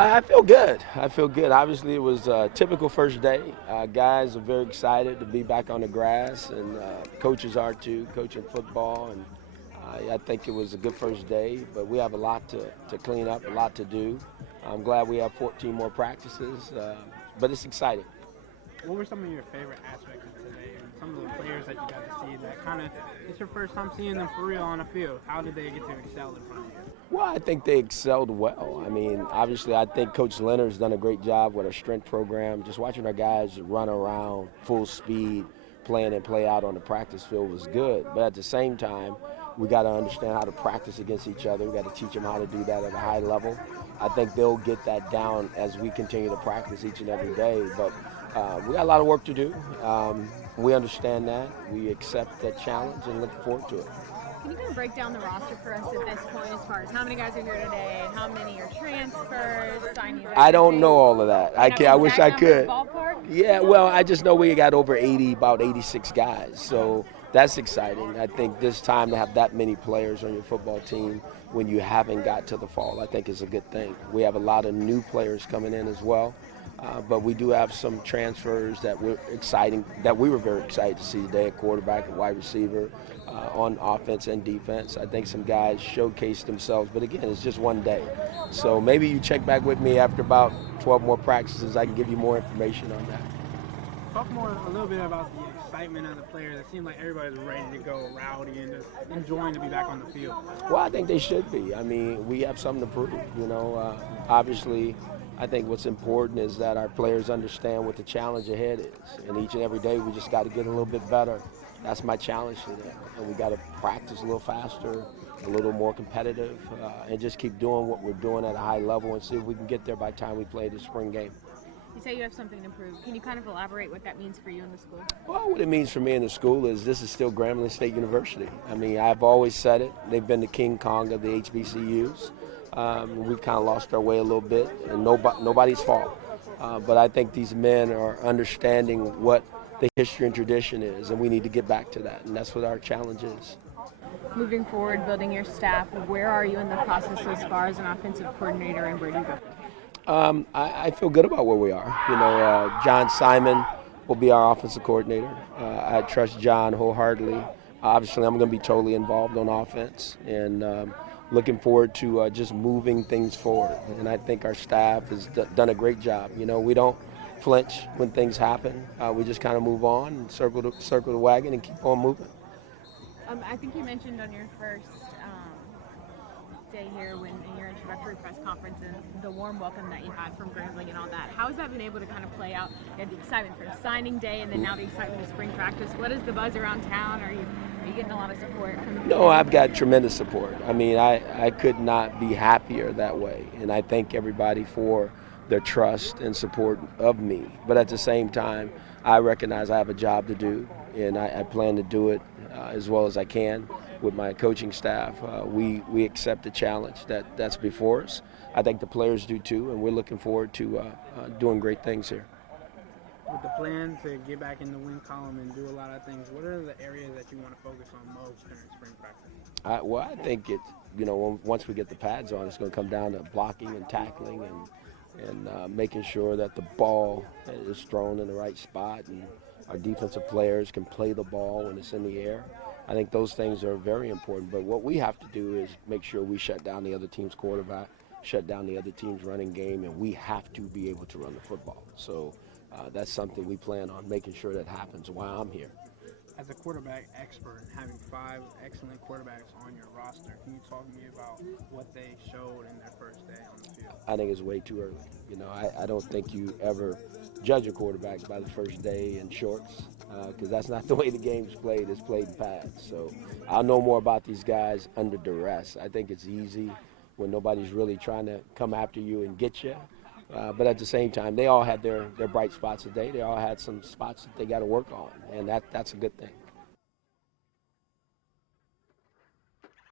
I feel good. I feel good. Obviously, it was a typical first day. Guys are very excited to be back on the grass, and coaches are too, coaching football. And I think it was a good first day, but we have a lot to clean up, a lot to do. I'm glad we have 14 more practices, but it's exciting. What were some of your favorite aspects of today and some of the players that you got to see that kind of, it's your first time seeing them for real on the field? How did they get to excel in front of you? Well, I think they excelled well. I mean, obviously, I think Coach Leonard's done a great job with our strength program. Just watching our guys run around full speed, playing and play out on the practice field was good. But at the same time, we got to understand how to practice against each other. We got to teach them how to do that at a high level. I think they'll get that down as we continue to practice each and every day. But we got a lot of work to do. We understand that. We accept that challenge and look forward to it. Can you kind of break down the roster for us at this point as far as how many guys are here today, how many are transfers, signees? I don't know all of that. I wish I could. Ballpark? Yeah, well, I just know we got over 80, about 86 guys. So that's exciting. I think this time to have that many players on your football team when you haven't got to the fall, I think is a good thing. We have a lot of new players coming in as well. But we do have some transfers that were exciting, that we were very excited to see today, a quarterback, a wide receiver, on offense and defense. I think some guys showcased themselves, but again, it's just one day. So maybe you check back with me after about 12 more practices. I can give you more information on that. Talk more a little bit about the excitement of the players. It seemed like everybody's ready to go, rowdy, and just enjoying to be back on the field. Well, I think they should be. I mean, we have something to prove, obviously. I think what's important is that our players understand what the challenge ahead is. And each and every day, we just got to get a little bit better. That's my challenge today. And we got to practice a little faster, a little more competitive, and just keep doing what we're doing at a high level and see if we can get there by the time we play the spring game. You say you have something to prove. Can you kind of elaborate what that means for you in the school? Well, what it means for me in the school is this is still Grambling State University. I mean, I've always said it. They've been the King Kong of the HBCUs. We've kind of lost our way a little bit, and nobody's fault. But I think these men are understanding what the history and tradition is, and we need to get back to that, and that's what our challenge is. Moving forward, building your staff, where are you in the process as far as an offensive coordinator, and where do you go? I feel good about where we are. John Simon will be our offensive coordinator. I trust John wholeheartedly. Obviously, I'm going to be totally involved on offense, and looking forward to just moving things forward. And I think our staff has done a great job. We don't flinch when things happen. We just kind of move on and circle the wagon and keep on moving. I think you mentioned on your first day here in your introductory press conference and the warm welcome that you had from Grambling and all that. How has that been able to kind of play out? You had the excitement for signing day and then now the excitement of spring practice. What is the buzz around town? Are you getting a lot of support from the people? No, I've got tremendous support. I mean, I could not be happier that way. And I thank everybody for their trust and support of me. But at the same time, I recognize I have a job to do, and I plan to do it as well as I can with my coaching staff. We accept the challenge that's before us. I think the players do too, and we're looking forward to doing great things here. With the plan to get back in the win column and do a lot of things, what are the areas that you want to focus on most during spring practice? I think once we get the pads on, it's going to come down to blocking and tackling and making sure that the ball is thrown in the right spot and our defensive players can play the ball when it's in the air. I think those things are very important. But what we have to do is make sure we shut down the other team's quarterback, shut down the other team's running game, and we have to be able to run the football. So that's something we plan on making sure that happens while I'm here. As a quarterback expert, having 5 excellent quarterbacks on your roster, can you talk to me about what they showed in their first day on the field? I think it's way too early. I don't think you ever judge a quarterback by the first day in shorts because that's not the way the game's played. It's played in pads. So I'll know more about these guys under duress. I think it's easy when nobody's really trying to come after you and get you. But at the same time, they all had their bright spots today. They all had some spots that they got to work on, and that's a good thing.